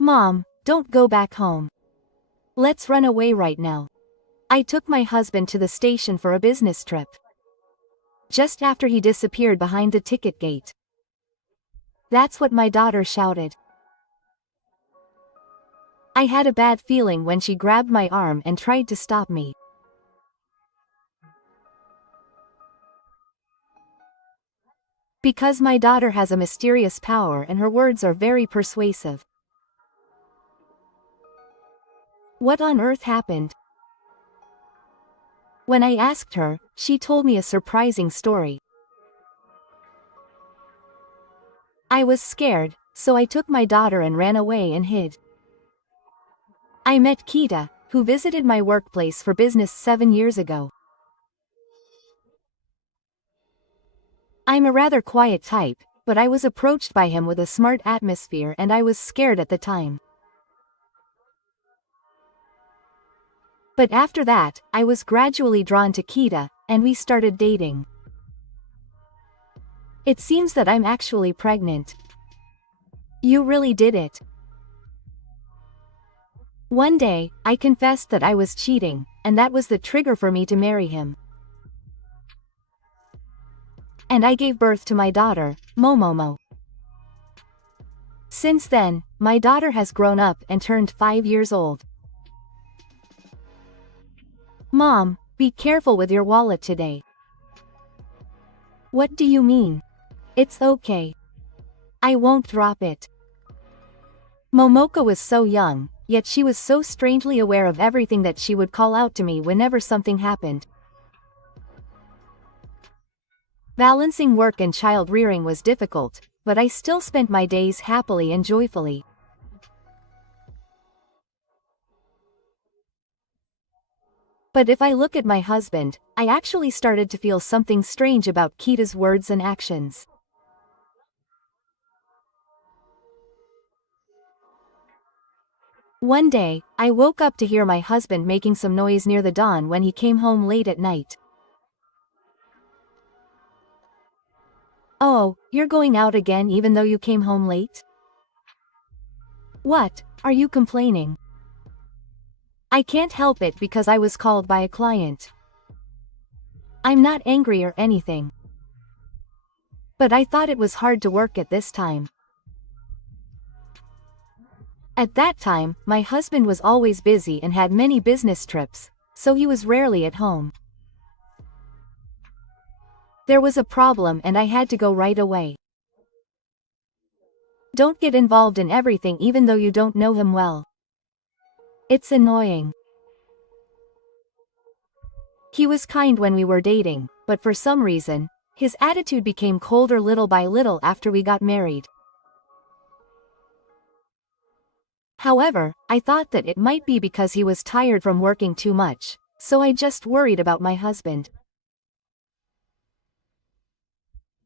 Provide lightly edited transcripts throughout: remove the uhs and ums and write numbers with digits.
Mom, don't go back home. Let's run away right now. I took my husband to the station for a business trip. Just after he disappeared behind the ticket gate. That's what my daughter shouted. I had a bad feeling when she grabbed my arm and tried to stop me. Because my daughter has a mysterious power and her words are very persuasive. What on earth happened? When I asked her, she told me a surprising story. I was scared, so I took my daughter and ran away and hid. I met Kita, who visited my workplace for business 7 years ago. I'm a rather quiet type, but I was approached by him with a smart atmosphere and I was scared at the time. But after that, I was gradually drawn to Kita, and we started dating. It seems that I'm actually pregnant. You really did it. One day, I confessed that I was cheating, and that was the trigger for me to marry him. And I gave birth to my daughter, Momomo. Since then, my daughter has grown up and turned 5 years old. Mom, be careful with your wallet today. What do you mean? It's okay. I won't drop it. Momoka was so young, yet she was so strangely aware of everything that she would call out to me whenever something happened. Balancing work and child rearing was difficult, but I still spent my days happily and joyfully. But if I look at my husband, I actually started to feel something strange about Kita's words and actions. One day, I woke up to hear my husband making some noise near the dawn when he came home late at night. Oh, you're going out again even though you came home late? What, are you complaining? I can't help it because I was called by a client. I'm not angry or anything. But I thought it was hard to work at this time. At that time, my husband was always busy and had many business trips, so he was rarely at home. There was a problem and I had to go right away. Don't get involved in everything even though you don't know him well. It's annoying. He was kind when we were dating, but for some reason, his attitude became colder little by little after we got married. However, I thought that it might be because he was tired from working too much, so I just worried about my husband.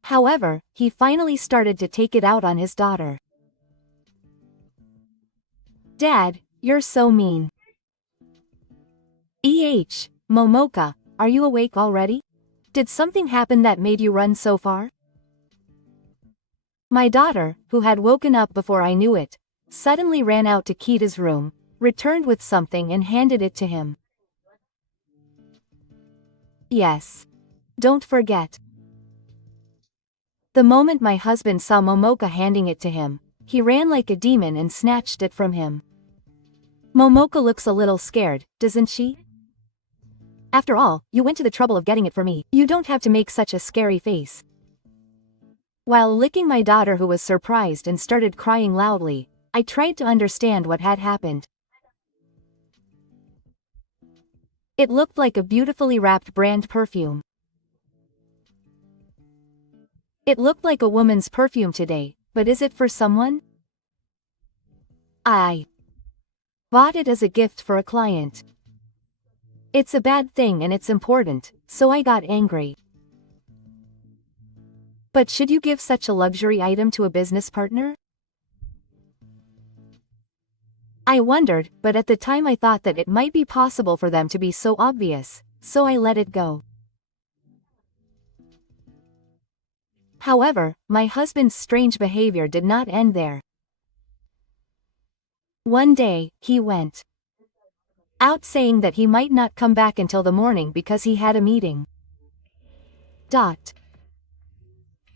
However, he finally started to take it out on his daughter. Dad, you're so mean. Momoka, are you awake already? Did something happen that made you run so far? My daughter, who had woken up before I knew it, suddenly ran out to Kita's room, returned with something and handed it to him. Yes. Don't forget. The moment my husband saw Momoka handing it to him, he ran like a demon and snatched it from him. Momoka looks a little scared, doesn't she? After all, you went to the trouble of getting it for me. You don't have to make such a scary face. While licking my daughter, who was surprised and started crying loudly, I tried to understand what had happened. It looked like a beautifully wrapped brand perfume. It looked like a woman's perfume today, but is it for someone? I bought it as a gift for a client. It's a bad thing and it's important, so I got angry. But should you give such a luxury item to a business partner? I wondered, but at the time I thought that it might be possible for them to be so obvious, so I let it go. However, my husband's strange behavior did not end there. One day, he went out saying that he might not come back until the morning because he had a meeting.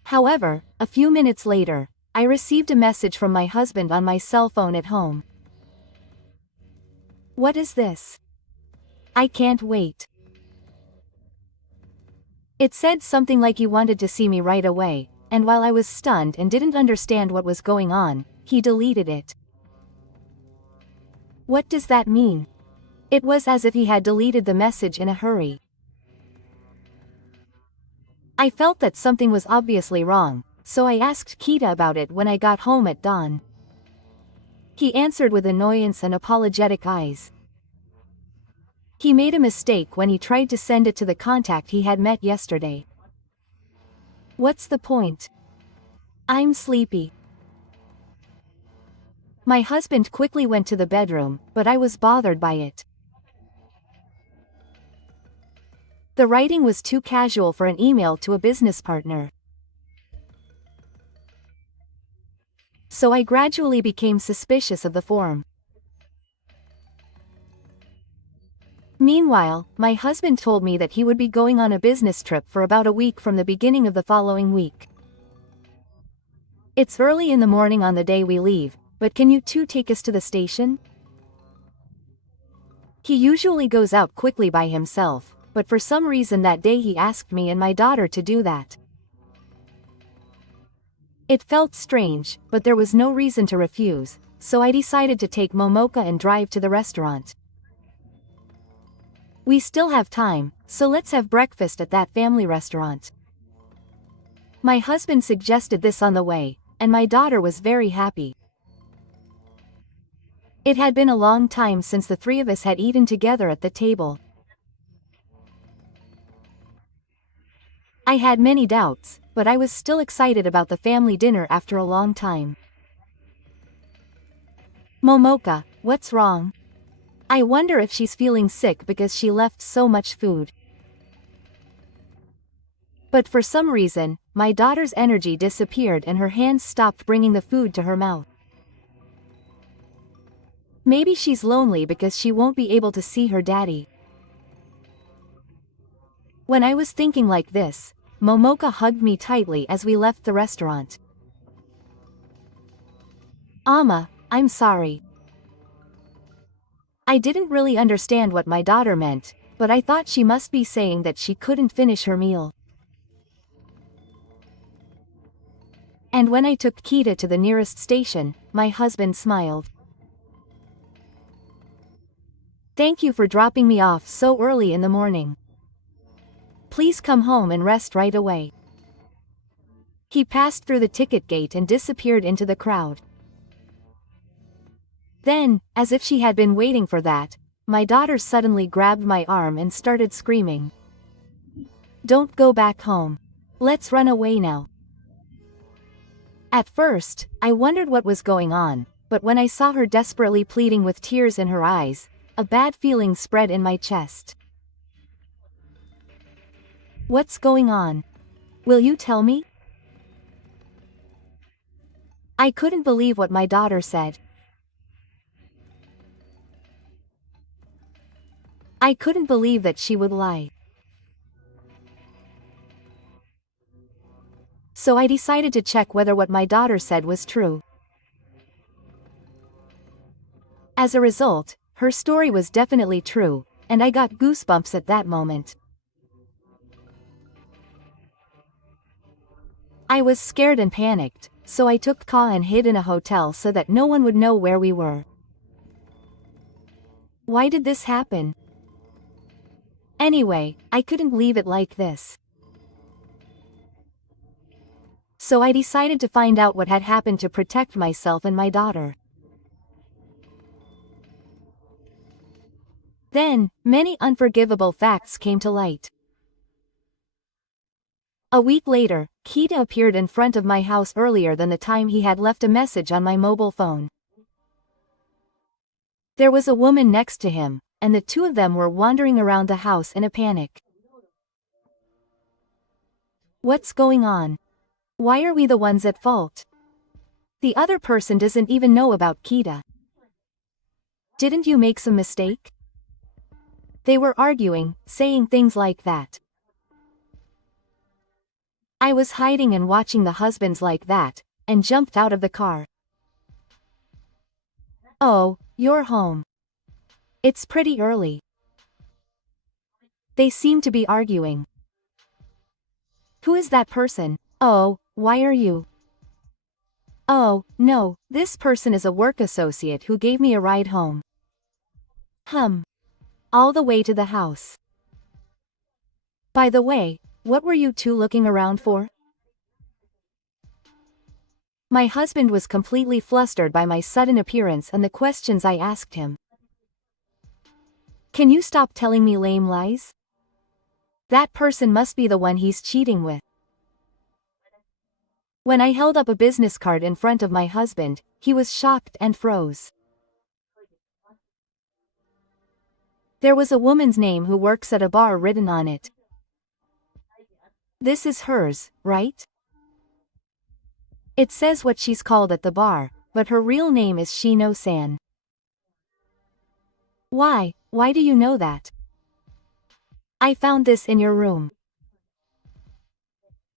However, a few minutes later, I received a message from my husband on my cell phone at home. What is this? I can't wait. It said something like he wanted to see me right away, and while I was stunned and didn't understand what was going on, he deleted it. What does that mean? It was as if he had deleted the message in a hurry. I felt that something was obviously wrong, so I asked Kita about it when I got home at dawn. He answered with annoyance and apologetic eyes. He made a mistake when he tried to send it to the contact he had met yesterday. What's the point? I'm sleepy. My husband quickly went to the bedroom, but I was bothered by it. The writing was too casual for an email to a business partner. So I gradually became suspicious of the form. Meanwhile, my husband told me that he would be going on a business trip for about a week from the beginning of the following week. It's early in the morning on the day we leave, but can you two take us to the station? He usually goes out quickly by himself, but for some reason that day he asked me and my daughter to do that. It felt strange, but there was no reason to refuse, so I decided to take Momoka and drive to the restaurant. We still have time, so let's have breakfast at that family restaurant. My husband suggested this on the way, and my daughter was very happy. It had been a long time since the three of us had eaten together at the table. I had many doubts, but I was still excited about the family dinner after a long time. Momoka, what's wrong? I wonder if she's feeling sick because she left so much food. But for some reason, my daughter's energy disappeared and her hands stopped bringing the food to her mouth. Maybe she's lonely because she won't be able to see her daddy. When I was thinking like this, Momoka hugged me tightly as we left the restaurant. Amma, I'm sorry. I didn't really understand what my daughter meant, but I thought she must be saying that she couldn't finish her meal. And when I took Kita to the nearest station, my husband smiled. Thank you for dropping me off so early in the morning. Please come home and rest right away. He passed through the ticket gate and disappeared into the crowd. Then, as if she had been waiting for that, my daughter suddenly grabbed my arm and started screaming. Don't go back home. Let's run away now. At first, I wondered what was going on, but when I saw her desperately pleading with tears in her eyes, a bad feeling spread in my chest. What's going on? Will you tell me? I couldn't believe what my daughter said. I couldn't believe that she would lie. So I decided to check whether what my daughter said was true. As a result, her story was definitely true, and I got goosebumps at that moment. I was scared and panicked, so I took Ka and hid in a hotel so that no one would know where we were. Why did this happen? Anyway, I couldn't leave it like this. So I decided to find out what had happened to protect myself and my daughter. Then, many unforgivable facts came to light. A week later, Kita appeared in front of my house earlier than the time he had left a message on my mobile phone. There was a woman next to him, and the two of them were wandering around the house in a panic. What's going on? Why are we the ones at fault? The other person doesn't even know about Kita. Didn't you make some mistake? They were arguing, saying things like that. I was hiding and watching the husbands like that, and jumped out of the car. Oh, you're home. It's pretty early. They seem to be arguing. Who is that person? Oh, why are you? Oh, no, this person is a work associate who gave me a ride home. All the way to the house. By the way, what were you two looking around for? My husband was completely flustered by my sudden appearance and the questions I asked him. Can you stop telling me lame lies? That person must be the one he's cheating with. When I held up a business card in front of my husband, he was shocked and froze. There was a woman's name who works at a bar written on it. This is hers, right? It says what she's called at the bar, but her real name is Shino-san. Why do you know that? I found this in your room.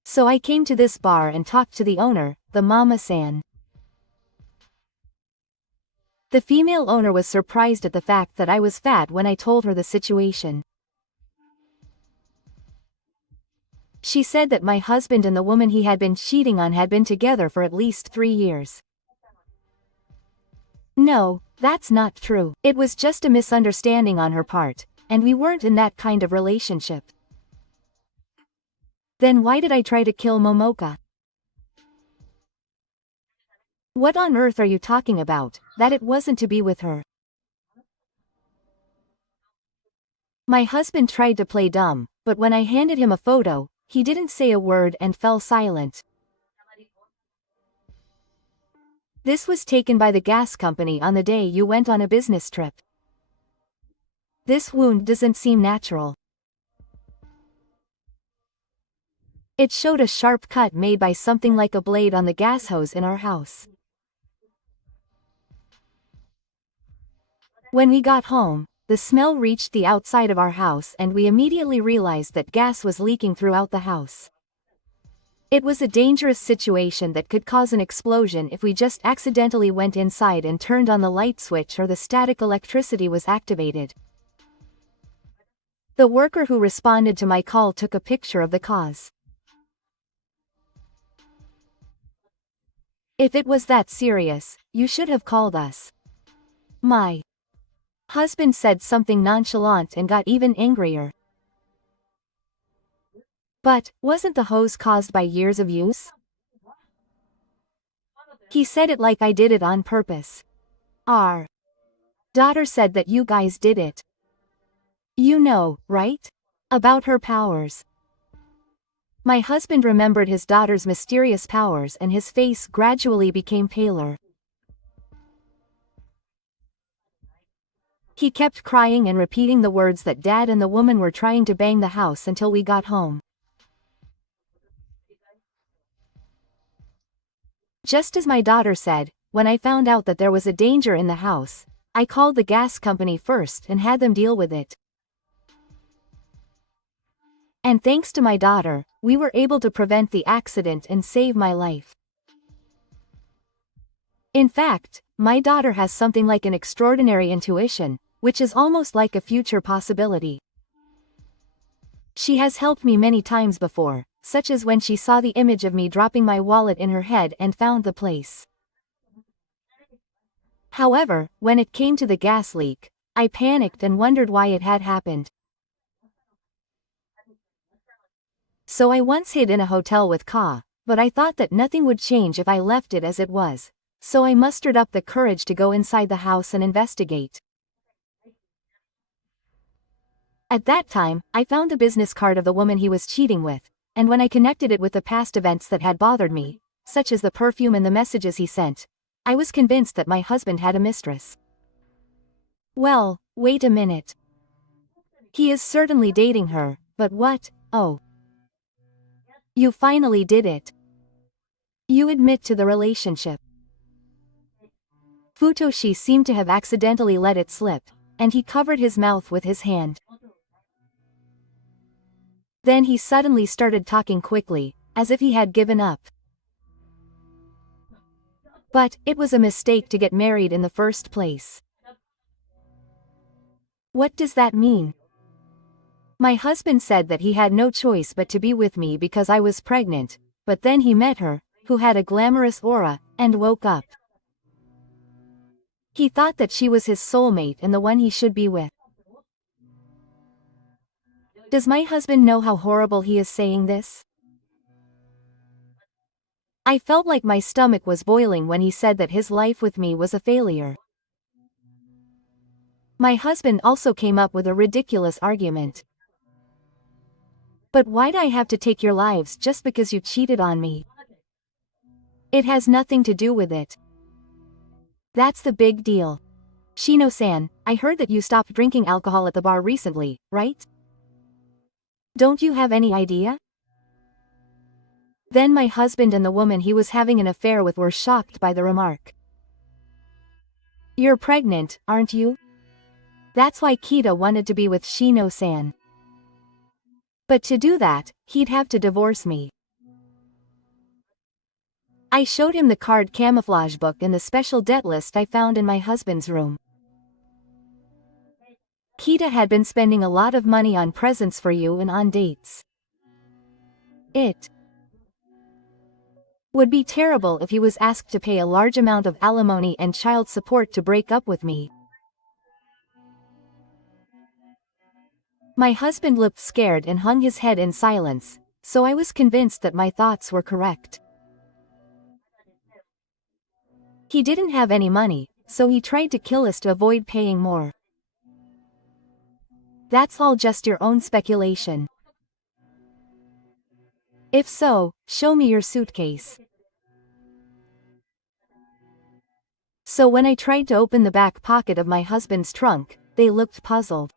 So I came to this bar and talked to the owner, the mama-san. The female owner was surprised at the fact that I was fat when I told her the situation. She said that my husband and the woman he had been cheating on had been together for at least 3 years. No, that's not true. It was just a misunderstanding on her part, and we weren't in that kind of relationship. Then why did I try to kill Momoka? What on earth are you talking about, that it wasn't to be with her? My husband tried to play dumb, but when I handed him a photo, he didn't say a word and fell silent. This was taken by the gas company on the day you went on a business trip. This wound doesn't seem natural. It showed a sharp cut made by something like a blade on the gas hose in our house. When we got home, the smell reached the outside of our house and we immediately realized that gas was leaking throughout the house. It was a dangerous situation that could cause an explosion if we just accidentally went inside and turned on the light switch or the static electricity was activated. The worker who responded to my call took a picture of the cause. If it was that serious, you should have called us. My husband said something nonchalant and got even angrier. But, wasn't the hose caused by years of use? He said it like I did it on purpose. Our daughter said that you guys did it. You know, right? About her powers. My husband remembered his daughter's mysterious powers and his face gradually became paler. He kept crying and repeating the words that Dad and the woman were trying to bang the house until we got home. Just as my daughter said, when I found out that there was a danger in the house, I called the gas company first and had them deal with it. And thanks to my daughter, we were able to prevent the accident and save my life. In fact, my daughter has something like an extraordinary intuition, which is almost like a future possibility. She has helped me many times before, such as when she saw the image of me dropping my wallet in her head and found the place. However, when it came to the gas leak, I panicked and wondered why it had happened. So I once hid in a hotel with Ka, but I thought that nothing would change if I left it as it was, so I mustered up the courage to go inside the house and investigate. At that time, I found the business card of the woman he was cheating with, and when I connected it with the past events that had bothered me, such as the perfume and the messages he sent, I was convinced that my husband had a mistress. Well, wait a minute. He is certainly dating her, but what? Oh. You finally did it. You admit to the relationship. Futoshi seemed to have accidentally let it slip, and he covered his mouth with his hand. Then he suddenly started talking quickly, as if he had given up. But it was a mistake to get married in the first place. What does that mean? My husband said that he had no choice but to be with me because I was pregnant, but then he met her, who had a glamorous aura, and woke up. He thought that she was his soulmate and the one he should be with. Does my husband know how horrible he is saying this? I felt like my stomach was boiling when he said that his life with me was a failure. My husband also came up with a ridiculous argument. But why'd I have to take your lives just because you cheated on me? It has nothing to do with it. That's the big deal. Shino-san, I heard that you stopped drinking alcohol at the bar recently, right? Don't you have any idea? Then my husband and the woman he was having an affair with were shocked by the remark. You're pregnant, aren't you? That's why Kita wanted to be with Shino-san. But to do that, he'd have to divorce me. I showed him the card camouflage book and the special debt list I found in my husband's room. Kita had been spending a lot of money on presents for you and on dates. It would be terrible if he was asked to pay a large amount of alimony and child support to break up with me. My husband looked scared and hung his head in silence, so I was convinced that my thoughts were correct. He didn't have any money, so he tried to kill us to avoid paying more. That's all just your own speculation. If so, show me your suitcase. So when I tried to open the back pocket of my husband's trunk, they looked puzzled.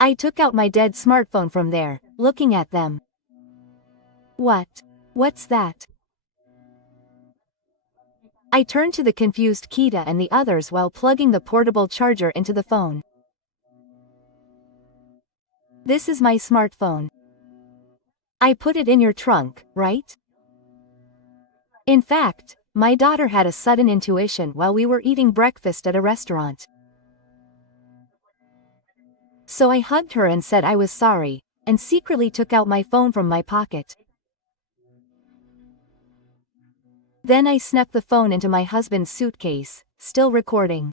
I took out my dead smartphone from there, looking at them. What's that? I turned to the confused Kita and the others while plugging the portable charger into the phone. This is my smartphone. I put it in your trunk, right? In fact, my daughter had a sudden intuition while we were eating breakfast at a restaurant. So I hugged her and said I was sorry, and secretly took out my phone from my pocket. Then I snuck the phone into my husband's suitcase, still recording.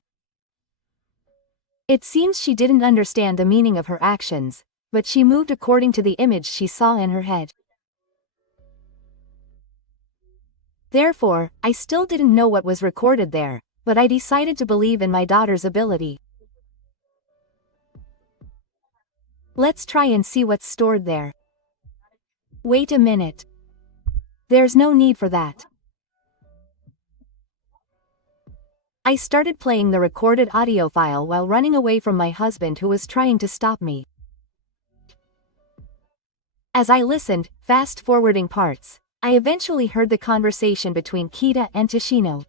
It seems she didn't understand the meaning of her actions, but she moved according to the image she saw in her head. Therefore, I still didn't know what was recorded there, but I decided to believe in my daughter's ability. Let's try and see what's stored there. Wait a minute. There's no need for that. I started playing the recorded audio file while running away from my husband who was trying to stop me. As I listened, fast-forwarding parts, I eventually heard the conversation between Kita and Tashino.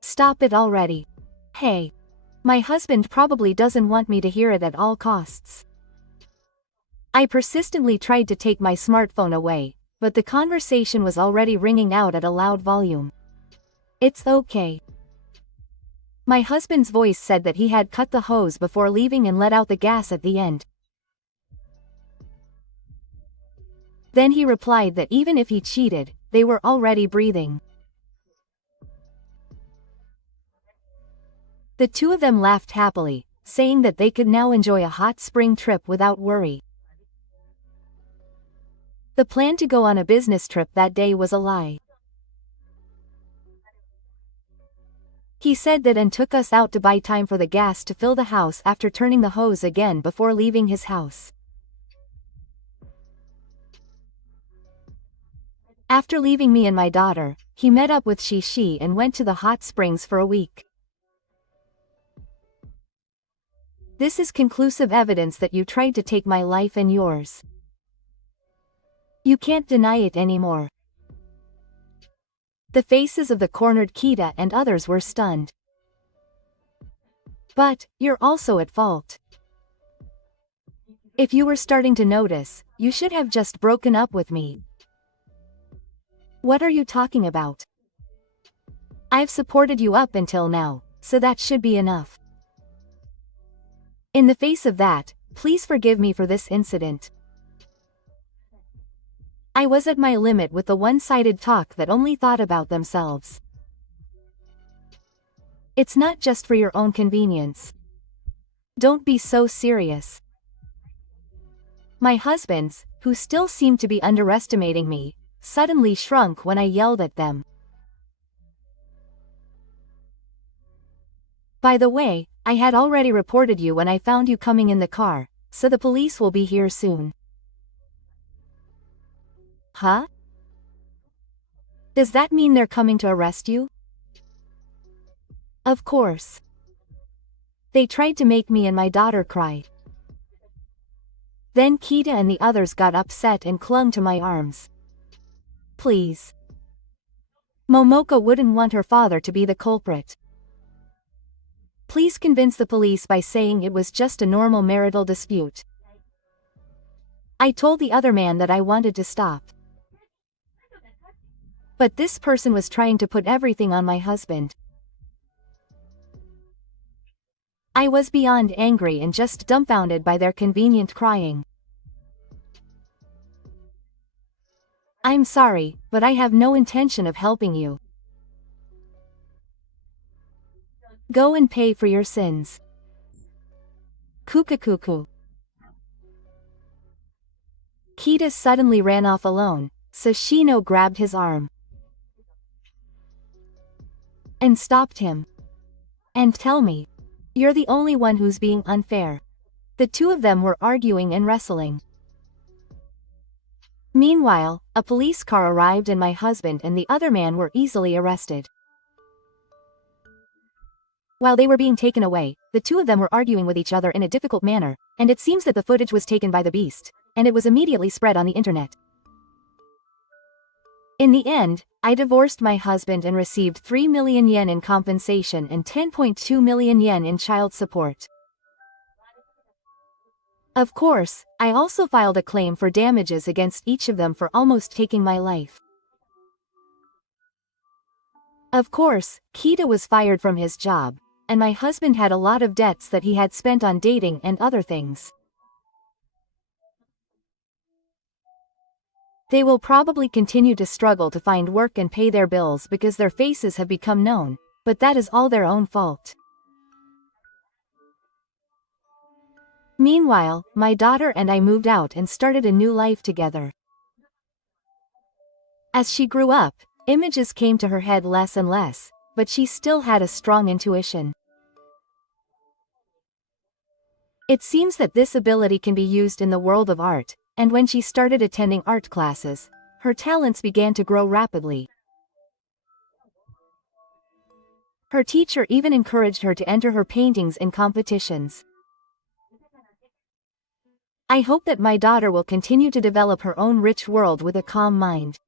Stop it already. Hey. My husband probably doesn't want me to hear it at all costs. I persistently tried to take my smartphone away, but the conversation was already ringing out at a loud volume. It's okay. My husband's voice said that he had cut the hose before leaving and let out the gas at the end. Then he replied that even if he cheated, they were already breathing. The two of them laughed happily, saying that they could now enjoy a hot spring trip without worry. The plan to go on a business trip that day was a lie. He said that and took us out to buy time for the gas to fill the house after turning the hose again before leaving his house. After leaving me and my daughter, he met up with Shishi and went to the hot springs for a week. This is conclusive evidence that you tried to take my life and yours. You can't deny it anymore. The faces of the cornered Kita and others were stunned. But, you're also at fault. If you were starting to notice, you should have just broken up with me. What are you talking about? I've supported you up until now, so that should be enough. In the face of that, please forgive me for this incident. I was at my limit with the one-sided talk that only thought about themselves. It's not just for your own convenience. Don't be so serious. My husbands, who still seemed to be underestimating me, suddenly shrunk when I yelled at them. By the way, I had already reported you when I found you coming in the car, so the police will be here soon. Huh? Does that mean they're coming to arrest you? Of course. They tried to make me and my daughter cry. Then Kita and the others got upset and clung to my arms. Please. Momoka wouldn't want her father to be the culprit. Please convince the police by saying it was just a normal marital dispute. I told the other man that I wanted to stop. But this person was trying to put everything on my husband. I was beyond angry and just dumbfounded by their convenient crying. I'm sorry, but I have no intention of helping you. Go and pay for your sins. Kukakuku. Kita suddenly ran off alone, so Shino grabbed his arm and stopped him. And tell me, you're the only one who's being unfair. The two of them were arguing and wrestling. Meanwhile, a police car arrived and my husband and the other man were easily arrested. While they were being taken away, the two of them were arguing with each other in a difficult manner, and it seems that the footage was taken by the beast, and it was immediately spread on the internet. In the end, I divorced my husband and received 3 million yen in compensation and 10.2 million yen in child support. Of course, I also filed a claim for damages against each of them for almost taking my life. Of course, Kita was fired from his job, and my husband had a lot of debts that he had spent on dating and other things. They will probably continue to struggle to find work and pay their bills because their faces have become known, but that is all their own fault. Meanwhile, my daughter and I moved out and started a new life together. As she grew up, images came to her head less and less, but she still had a strong intuition. It seems that this ability can be used in the world of art, and when she started attending art classes, her talents began to grow rapidly. Her teacher even encouraged her to enter her paintings in competitions. I hope that my daughter will continue to develop her own rich world with a calm mind.